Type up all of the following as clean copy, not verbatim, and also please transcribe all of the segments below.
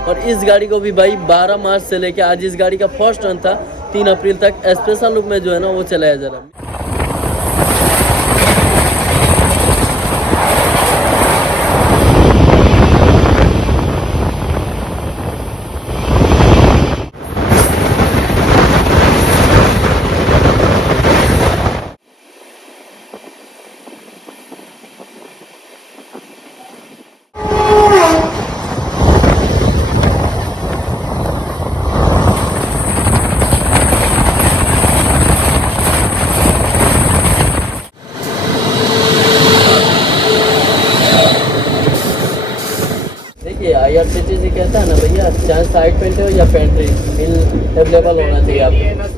और इस गाड़ी को भी भाई 12 मार्च से लेके आज इस गाड़ी का फर्स्ट रन था 3 अप्रैल तक स्पेशल लुक में जो है ना वो चलाया जा रहा है। देखिए IRCTC कहता है ना भैया, चाहे साइड पेंट हो या पेंट्री बिल अवेलेबल होना चाहिए आपको।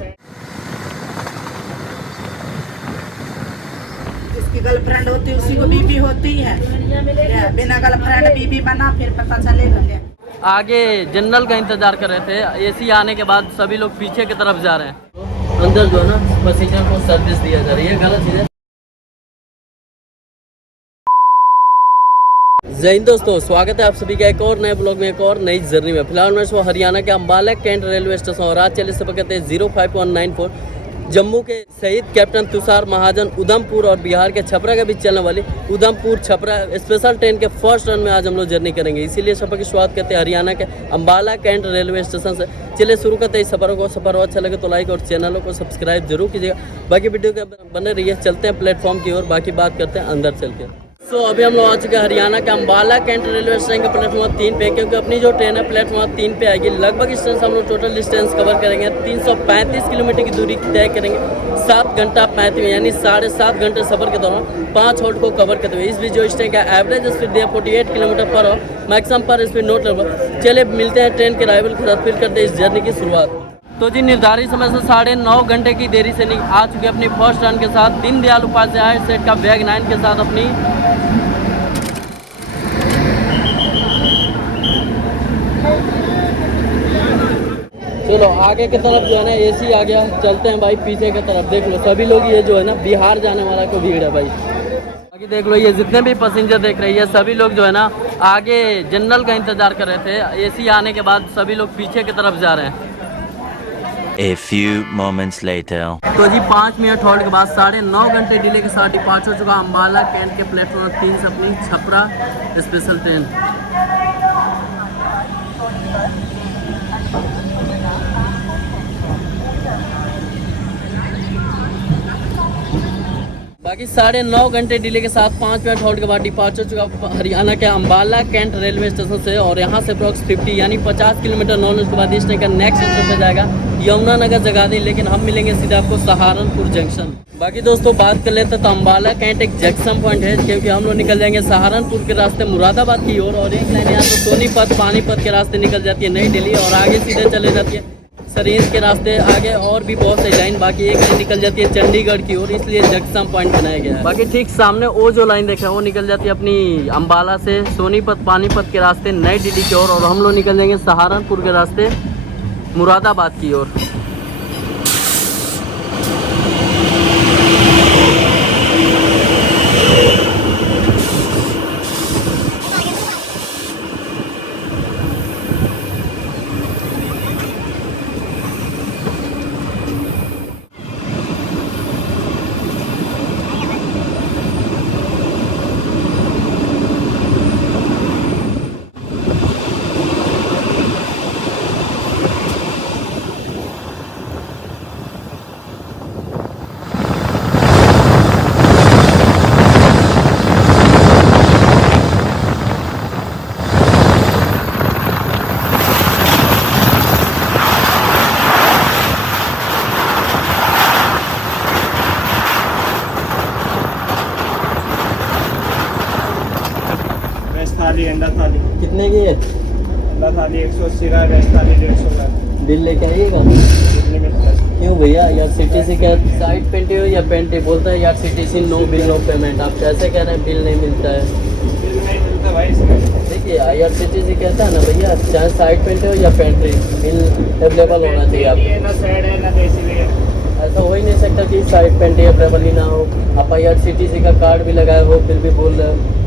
जिसकी गर्लफ्रेंड होती है उसी को बीबी होती है, बिना गर्लफ्रेंड बीबी बना फिर पता चलेगा। आगे जनरल का इंतजार कर रहे थे, AC आने के बाद सभी लोग पीछे की तरफ जा रहे हैं। अंदर जो है ना पैसेंजर को सर्विस दिया जा रही है, गलत चीज़ है। जय हिंद दोस्तों, स्वागत है आप सभी का एक और नए ब्लॉग में, एक और नई जर्नी में। फिलहाल मैं हरियाणा के अम्बाला कैंट रेलवे स्टेशन और आज चले सफर करते हैं 05194 जम्मू के शहीद कैप्टन तुषार महाजन उधमपुर और बिहार के छपरा के बीच चलने वाली उधमपुर छपरा स्पेशल ट्रेन के फर्स्ट रन में आज हम लोग जर्नी करेंगे। इसीलिए सफर की शुरुआत करते हैं हरियाणा के अम्बाला कैंट रेलवे स्टेशन से। चलिए शुरू करते हैं इस सफर को। सफर अच्छा लगे तो लाइक और चैनलों को सब्सक्राइब जरूर कीजिएगा। बाकी वीडियो के बने रहिए। चलते हैं प्लेटफॉर्म की ओर, बाकी बात करते हैं अंदर चल के। तो अभी हम लोग आ चुके हैं हरियाणा के अम्बाला कैंट रेलवे स्टेशन के प्लेटफॉर्म 3 पे, क्योंकि अपनी जो ट्रेन है प्लेटफॉर्म 3 पे आएगी। लगभग इस ट्रेन से हम लोग टोटल डिस्टेंस कवर करेंगे, 335 किलोमीटर की दूरी तय करेंगे 7 घंटा 35 यानी 7.5 घंटे सफर के दौरान 5 हॉल्ट को कवर करते हुए। इस बीच जो ट्रेन का एवरेज स्पीड दिया 48 किलोमीटर पर आवर, मैक्सिमम पर स्पीड नोट लगभग। चलिए मिलते हैं ट्रेन के अराइवल के साथ, फिर करते हैं इस जर्नी की शुरुआत। तो जी निर्धारित समय से 9.5 घंटे की देरी से आ चुके अपनी फर्स्ट रन के साथ दीनदयाल उपाध्याय सेट का बैग 9 के साथ अपनी चलो आगे की तरफ जो है ना AC आ गया। चलते हैं भाई पीछे की तरफ। देख लो सभी लोग ये जो है ना बिहार जाने वाला को भीड़ है भाई। बाकी देख लो ये जितने भी पैसेंजर देख रहे हैं सभी लोग जो है ना आगे जनरल का इंतजार कर रहे थे। AC आने के बाद सभी लोग पीछे की तरफ जा रहे हैं। A few moments later. तो जी 5 मिनट हॉल्ट के बाद 9.5 घंटे डिले के साथ डिपार्ट हो चुका अम्बाला कैंट के प्लेटफॉर्म 3 से अपनी छपरा स्पेशल ट्रेन। बाकी 9.5 घंटे डिले के साथ 5 मिनट हॉल्ट के बाद डिपार्ट हो चुका हरियाणा के अम्बाला कैंट रेलवे स्टेशन से। और यहाँ से अप्रॉक्स 50 यानी 50 किलोमीटर नॉन उसके बाद इस ट्रेन का नेक्स्ट स्टेशन पे जाएगा यमुनानगर जगाधरी, लेकिन हम मिलेंगे सीधा आपको सहारनपुर जंक्शन। बाकी दोस्तों बात कर लेते तो अम्बाला कैंट एक जंक्शन पॉइंट है, क्योंकि हम लोग निकल जाएंगे सहारनपुर के रास्ते मुरादाबाद की ओर। और एक लाइन यहाँ से सोनीपत पानीपत के रास्ते निकल जाती है नई दिल्ली, और आगे सीधे चले जाती है सरीन के रास्ते आगे और भी बहुत सारी लाइन। बाकी एक लाइन निकल जाती है चंडीगढ़ की ओर, इसलिए जंक्शन पॉइंट बनाया गया है। बाकी ठीक सामने वो जो लाइन देख रहे हैं वो निकल जाती है अपनी अम्बाला से सोनीपत पानीपत के रास्ते नई दिल्ली की ओर, और हम लोग निकल जाएंगे सहारनपुर के रास्ते मुरादाबाद की ओर। थाली अंडा थाली कितने की है? अंडा थाली 180 का, वेज थाली 150 का। बिल लेके आइएगा। कितने में मिलता है? क्यों भैया IRCTC का साइड पेंटी हो या पेंटी बोलता है IRCTC no bill no payment. आप कैसे कह रहे हैं बिल नहीं मिलता है? बिल नहीं मिलता भाई इसमें। देखिए IRCTC कहता है ना भैया, चाहे साइड पेंटी हो या पेंट्री बिल अवेलेबल होना चाहिए आपको। ये ना साइड है ना देसी है। ऐसा हो ही नहीं सकता कि साइड पेंटी अवेलेबल ही ना हो। आप IRCTC का कार्ड भी लगाए हो फिर भी बोल रहे हो।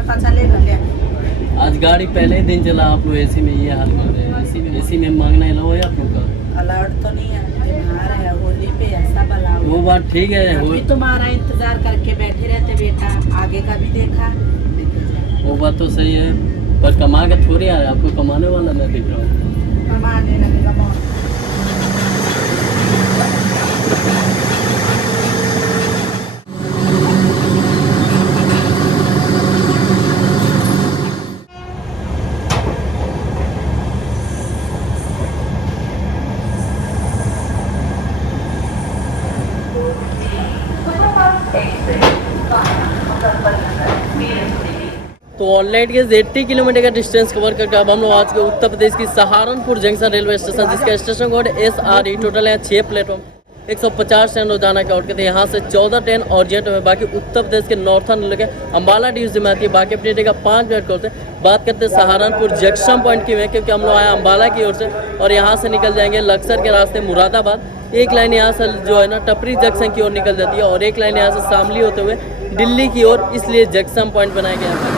पता चलेगा। ले आज गाड़ी पहले ही दिन चला, आप लोग एसी में ये हाल कर रहे हैं। एसी में मांगना अलाउ है आप लोग का? अलाउड तो नहीं है, बीमार है, होली पे ऐसा अलाउड। वो बात ठीक है, अभी तुम्हारा इंतजार करके बैठे रहते बेटा, आगे का भी देखा। वो बात तो सही है, पर कमा के थोड़ी आ रहा है, आपको कमाने वाला मैं दिख रहा हूँ। कमाने लगेगा मौत। तो ऑनलाइन के 80 किलोमीटर का डिस्टेंस कवर करके अब हम लोग आज के उत्तर प्रदेश की सहारनपुर जंक्शन रेलवे स्टेशन, जिसका स्टेशन कोड SRE, टोटल है 6 प्लेटफॉर्म, 150 ट्रेन रोजाना के आउट करते हैं। यहाँ से 14 ट्रेन अर्जेंट में, बाकी उत्तर प्रदेश के नॉर्थन रेलवे के अम्बाला डिवीजन में आती है। बाकी अपनी का 5 मिनट करते हैं। बात करते हैं सहारनपुर जंक्शन पॉइंट की में, क्योंकि हम लोग आए अम्बाला की ओर से और यहाँ से निकल जाएंगे लक्सर के रास्ते मुरादाबाद। एक लाइन यहाँ से जो है ना टपरी जंक्शन की ओर निकल जाती है और एक लाइन यहाँ से शामली होते हुए दिल्ली की ओर, इसलिए जंक्शन पॉइंट बनाया गया है।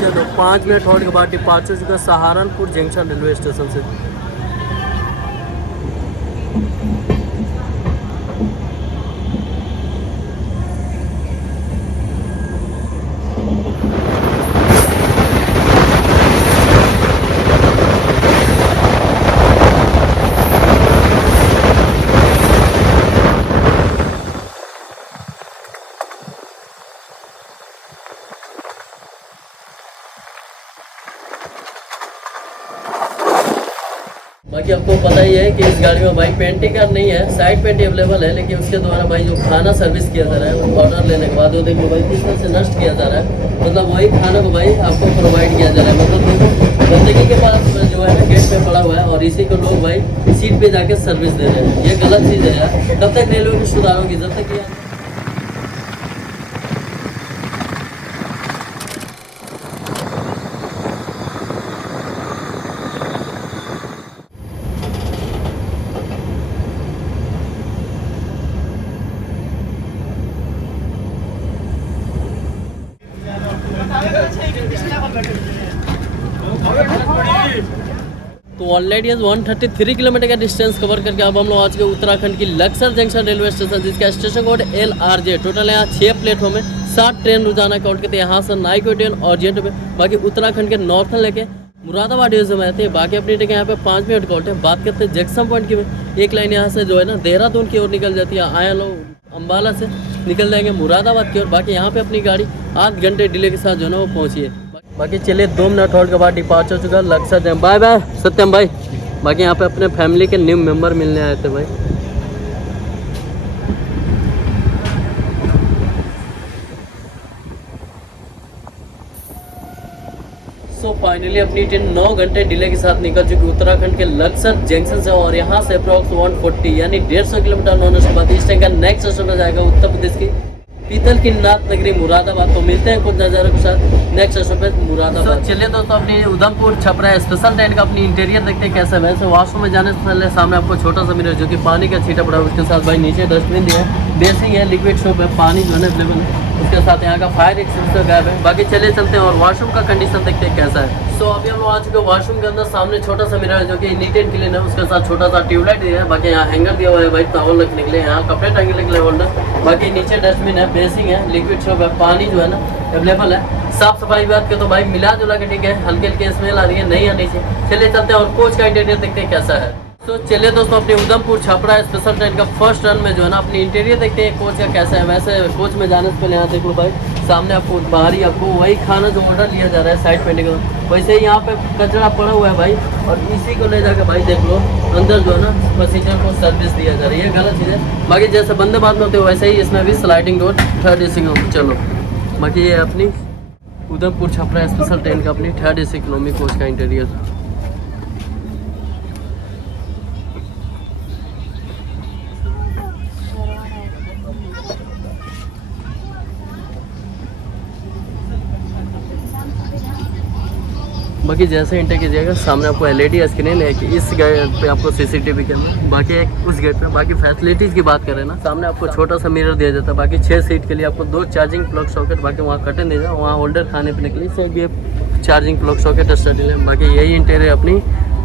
चलो 5 मिनट होने के बाद डिपार्चर चुका सहारनपुर जंक्शन रेलवे स्टेशन से। बाकी आपको पता ही है कि इस गाड़ी में भाई पेंटिंग का नहीं है, साइड पेंट अवेलेबल है, लेकिन उसके द्वारा भाई जो खाना सर्विस किया जा रहा है वो ऑर्डर लेने के बाद वो देखो भाई किस तरह से नष्ट किया जा रहा है। मतलब वही खाना को भाई आपको प्रोवाइड किया जा रहा है। मतलब देखो गंदगी के पास जो है ना गेट पे पड़ा हुआ है और इसी को लोग भाई सीट पे जाके सर्विस दे रहे हैं। ये गलत चीज़ है यार। तब तक रेलवे में सुधार होगी जब तक ये तो ऑलरेडी 133 किलोमीटर का डिस्टेंस कवर करके अब हम लोग आज के उत्तराखंड की लक्सर जंक्शन रेलवे स्टेशन, जिसका स्टेशन कोड LRJ, टोटल यहाँ 6 प्लेटफॉर्म है, 7 ट्रेन रोजाना काउंट करते हैं। यहाँ से नाई कोई ट्रेन अर्जेंट में, बाकी उत्तराखंड के नॉर्थन लेके मुरादाबाद डिवीजन में आते हैं। बाकी अपनी ट्रेन यहाँ पे 5 मिनट काउंट है। बात करते हैं जंक्शन पॉइंट की में, एक लाइन यहाँ से जो है ना देहरादून की ओर निकल जाती है, आया लोग अम्बाला से निकल जाएंगे मुरादाबाद की ओर। बाकी यहाँ पे अपनी गाड़ी 8 घंटे डिले के साथ जो है ना वो पहुँची है। बाकी चलिए 2 मिनट होल्ड के बाद डिपार्चर चुका लक्सर। बाय बाय सत्यम भाई। बाकी यहाँ पे अपने फैमिली के न्यू मेंबर मिलने आए थे भाई। सो फाइनली अपनी ट्रेन 9 घंटे डिले के साथ निकल चुकी उत्तराखंड के लक्सर जंक्शन से और यहाँ से अप्रॉक्स 140 यानी 150 किलोमीटर नॉन के बाद इस ट्रेन का नेक्स्ट स्टेशन पर जाएगा उत्तर प्रदेश की पीतल की नाथ नगरी मुरादाबाद। तो मिलते हैं कुछ नज़ारों के साथ नेक्स्ट स्टेशन पे मुरादाबाद। चलिए दोस्तों अपनी उधमपुर छपरा स्पेशल ट्रेन का अपनी इंटीरियर देखते हैं कैसा है। वैसे वॉशरूम में जाने से पहले सामने आपको छोटा सा मिरर जो कि पानी का छींटा पड़ा है, उसके साथ भाई नीचे डस्टबिन दिया है, बेसिंग है, लिक्विड शॉप है, पानी जो है अवेलेबल है, उसके साथ यहाँ का फायर एक्सटिंग्विशर गायब है। बाकी चले चलते हैं और वॉशरूम का कंडीशन देखते हैं कैसा है। सो अभी हम लोग आ चुके हैं वॉशरूम के अंदर। सामने छोटा सा मिरर है जो कि नीट एंड क्लीन है, उसके साथ छोटा सा ट्यूबलाइट दिया है। बाकी यहाँ हैंगर दिया हुआ है भाई टॉवल रखने के लिए, यहाँ कपड़े टांगने के लिए होल्डर। बाकी नीचे डस्टबिन है, बेसिंग है, लिक्विड शॉप है, पानी जो है ना अवेलेबल है। साफ सफाई बात के तो भाई मिला जुला के ठीक है, हल्की हल्की स्मेल आ रही है, नहीं आनी चाहिए। चलिए चलते हैं और कोच का इंटीरियर देखते हैं कैसा है। तो चलिए दोस्तों अपने उधमपुर छपरा स्पेशल ट्रेन का फर्स्ट रन में जो है ना अपनी इंटीरियर देखते हैं कोच का कैसा है। वैसे कोच में जाने से पहले यहाँ देख लो भाई सामने आपको बाहरी आपको वही खाना जो ऑर्डर लिया जा रहा है साइड पेंटिंग का, वैसे ही यहाँ पे कचरा पड़ा हुआ है भाई और इसी को ले जाकर भाई देख लो अंदर जो है ना पैसेंजर को सर्विस दिया जा रही है। गलत चीज़ है। बाकी जैसे बंदे बाद में होते वैसे ही इसमें भी स्लाइडिंग डोर 3rd AC। चलो बाकी ये अपनी उधमपुर छपरा स्पेशल ट्रेन का अपनी 3rd AC इकोनॉमी कोच का इंटीरियर। बाकी जैसे एंटर कीजिएगा सामने आपको LED स्क्रीन है कि इस गेट पे आपको CCTV कैमरा, बाकी एक उस गेट पे। बाकी फैसिलिटीज़ की बात करें ना, सामने आपको छोटा सा मिरर दिया जाता है। बाकी 6 सीट के लिए आपको 2 चार्जिंग प्लग सॉकेट, बाकी वहाँ कर्टन दिया जाए, वहाँ होल्डर खाने पीने के लिए से ये चार्जिंग प्लग सॉकेट स्टडी है। बाकी यही इंटीरियर अपनी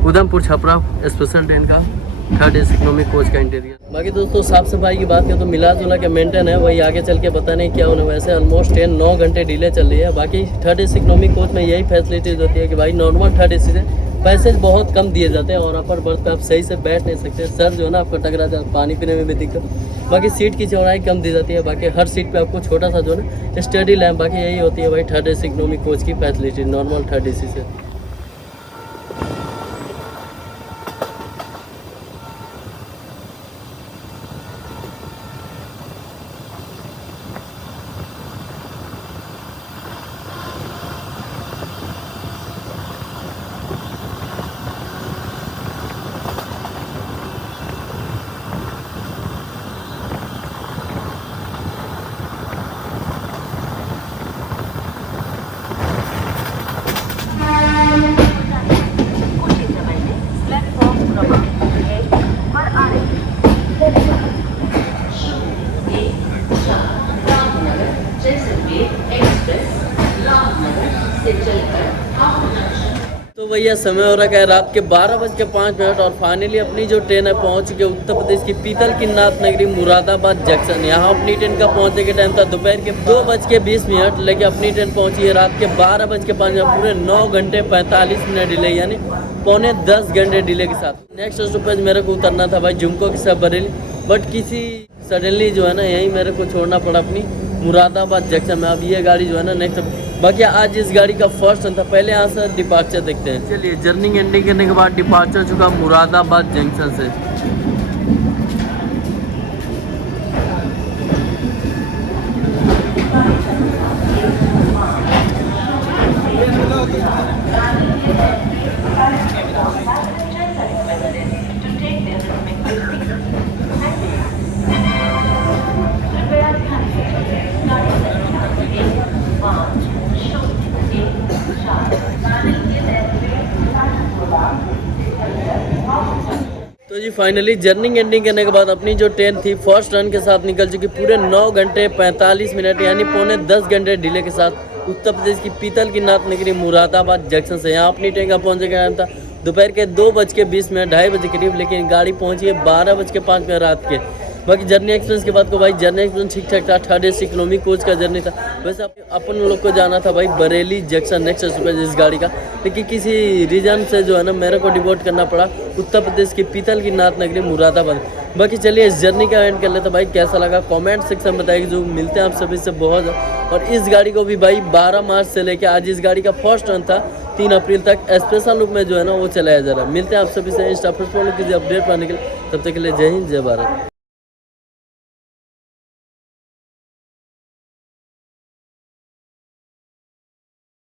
उधमपुर छपरा स्पेशल ट्रेन का 3rd AC इकोनॉमी कोच का इंटीरियर। बाकी दोस्तों साफ सफाई की बात करें तो मिला जुला के मेंटेन है, वही आगे चल के पता नहीं क्या होने। वैसे ऑलमोस्ट ट्रेन 9 घंटे डिले चल रही है। बाकी 3rd AC इकोनॉमी कोच में यही फैसिलिटीज़ होती है कि भाई नॉर्मल 3rd AC से पैसेज बहुत कम दिए जाते हैं और अपर बर्थ पे आप सही से बैठ नहीं सकते। सर जो है ना आपको टकरा जाता है, पानी पीने में भी दिक्कत। बाकी सीट की चौड़ाई कम दी जाती है। बाकी हर सीट पे आपको छोटा सा जो है ना स्टडी लैम्प, बाकी यही होती है भाई 3rd AC इकोनॉमी कोच की फैसिलिटी नॉर्मल 3rd AC से। तो भैया समय हो रहा है रात के 12:05 और फाइनली अपनी जो ट्रेन है पहुंच चुकी है उत्तर प्रदेश की पीतल की नाथ नगरी मुरादाबाद जंक्शन। यहाँ अपनी ट्रेन का पहुंचने के टाइम था दोपहर के 2:20, लेकिन अपनी ट्रेन पहुंची है रात के 12:05, पूरे 9 घंटे 45 मिनट डिले, यानी पौने 10 घंटे डिले के साथ। नेक्स्ट स्टॉपेज मेरे को उतरना था भाई जुमको के साथ बरेली, बट किसी सडनली जो है ना यहीं मेरे को छोड़ना पड़ा अपनी मुरादाबाद जंक्शन में। अब ये गाड़ी जो है ना नेक्स्ट, बाकी आज इस गाड़ी का फर्स्ट था। पहले यहाँ से डिपार्चर देखते हैं। चलिए जर्नी एंडिंग करने के बाद डिपार्चर चुका मुरादाबाद जंक्शन से। तो जी फाइनली जर्नी एंडिंग करने के बाद अपनी जो ट्रेन थी फर्स्ट रन के साथ निकल चुकी, पूरे 9 घंटे 45 मिनट यानी पौने 10 घंटे डिले के साथ उत्तर प्रदेश की पीतल की नाथ नगरी मुरादाबाद जंक्शन से। यहाँ अपनी ट्रेन का पहुँचने का टाइम था दोपहर के 2:20, 2:30 बजे करीब, लेकिन गाड़ी पहुँची है 12:05 रात के। बाकी जर्नी एक्सपीरियंस की बात को भाई जर्नी एक्सपीरियंस ठीक ठाक था। 3rd AC इकोनॉमी कोच का जर्नी था। वैसे अपन लोग को जाना था भाई बरेली जंक्शन नेक्स्ट स्टॉपेज इस गाड़ी का, लेकिन किसी रीजन से जो है ना मेरे को डिवोट करना पड़ा उत्तर प्रदेश की पीतल की नाथ नगरी मुरादाबाद। बाकी चलिए इस जर्नी का एंड कर लेते भाई। कैसा लगा कमेंट सेक्शन में बताइए। जो मिलते हैं आप सभी से बहुत। और इस गाड़ी को भी भाई 12 मार्च से लेकर आज इस गाड़ी का फर्स्ट रन था 3 अप्रैल तक स्पेशल लुक में जो है ना वो चलाया जा रहा है। मिलते हैं आप सभी से इंस्टा पर फॉलो कीजिए अपडेट पाने के लिए। तब तक के लिए जय हिंद जय भारत।